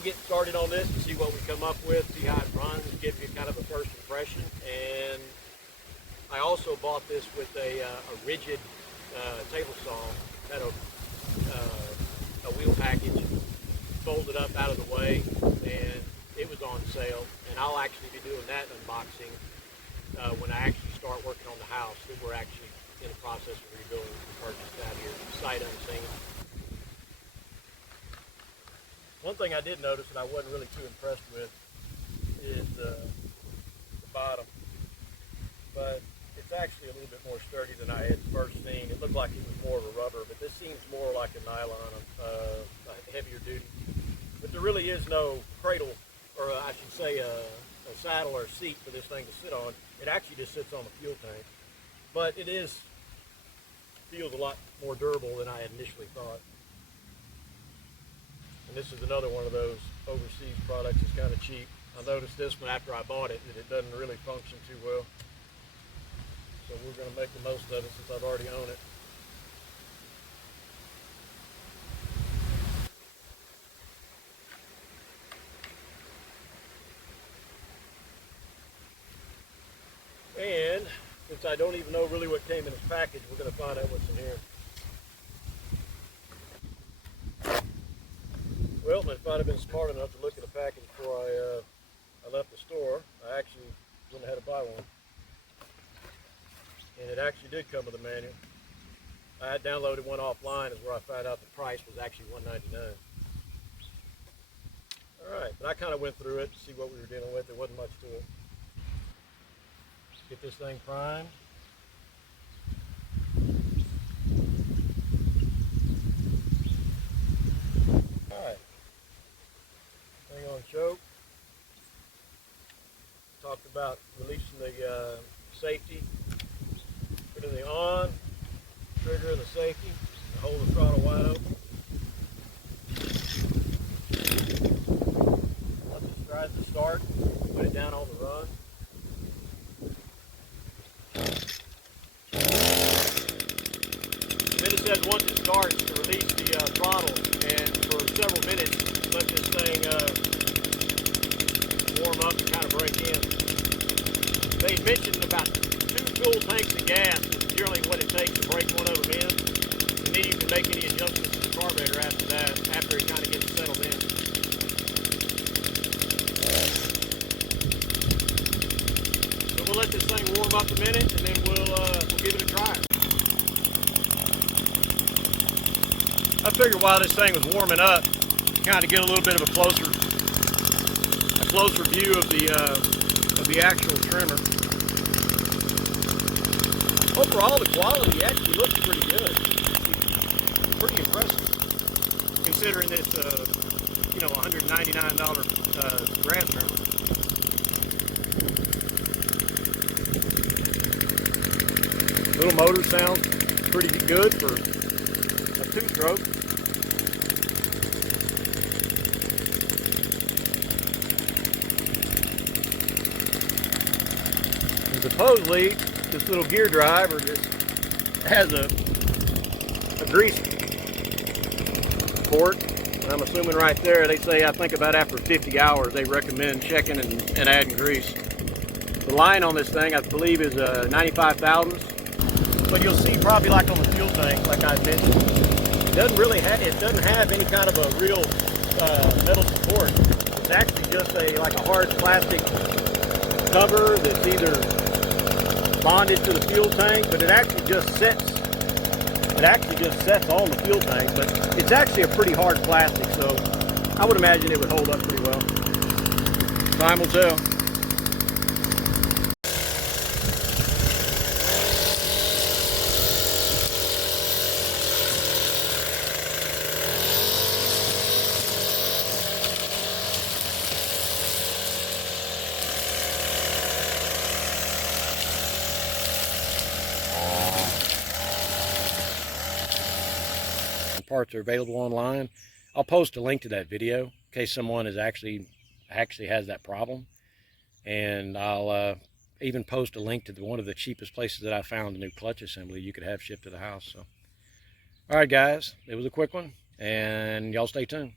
we'll get started on this and see what we come up with, see how it runs, give you kind of a first impression. And I also bought this with a rigid table saw. Had a wheel package folded up out of the way, and it was on sale. And I'll actually be doing that unboxing when I actually start working on the house that we're actually in the process of rebuilding. We purchased out here, sight unseen. One thing I did notice that I wasn't really too impressed with is the bottom, but it's actually a little bit more sturdy than I had first seen. It looked like it was more of a rubber, but this seems more like a nylon, a heavier duty. But there really is no cradle, or I should say a saddle or a seat for this thing to sit on. It actually just sits on the fuel tank, but it feels a lot more durable than I had initially thought. And this is another one of those overseas products that's kind of cheap. I noticed this one after I bought it, that it doesn't really function too well. So we're going to make the most of it since I've already owned it. And since I don't even know really what came in this package, we're going to find out what's in here. Well, if I'd have been smart enough to look at the package before I left the store, I actually wouldn't have had to buy one. And it actually did come with a manual. I had downloaded one offline, is where I found out the price was actually $199. Alright, but I kind of went through it to see what we were dealing with. There wasn't much to it. Get this thing primed. Alright. Thing on choke. Talked about releasing the safety. Put in the on, trigger and the safety, and hold the throttle wide open. Let the stride to start, put it down on the run. Then it says once it starts to release the throttle, and for several minutes let this thing warm up and kind of break in. They mentioned about 2 fuel tanks of gas is generally what it takes to break one of them in, and then you can make any adjustments to the carburetor after that, after it kind of gets settled in. So we'll let this thing warm up a minute, and then we'll give it a try. I figured while this thing was warming up, kind of get a little bit of a closer view of the actual trimmer. Overall, the quality actually looks pretty good. Pretty impressive, considering it's $199 grass trimmer. Little motor sounds pretty good for a 2-stroke. And supposedly, this little gear drive just has a grease port. And I'm assuming right there, they say, I think about after 50 hours, they recommend checking and adding grease. The line on this thing, I believe, is 95 thousandths. But you'll see probably like on the fuel tank, like I mentioned, it doesn't have any kind of a real metal support. It's actually just like a hard plastic cover that's either bonded to the fuel tank, but it actually just sets. It actually just sets on the fuel tank, but it's actually a pretty hard plastic, so I would imagine it would hold up pretty well. Time will tell. Parts are available online. I'll post a link to that video in case someone is actually has that problem, and I'll even post a link to one of the cheapest places that I found a new clutch assembly you could have shipped to the house. So, all right, guys, it was a quick one, and y'all stay tuned.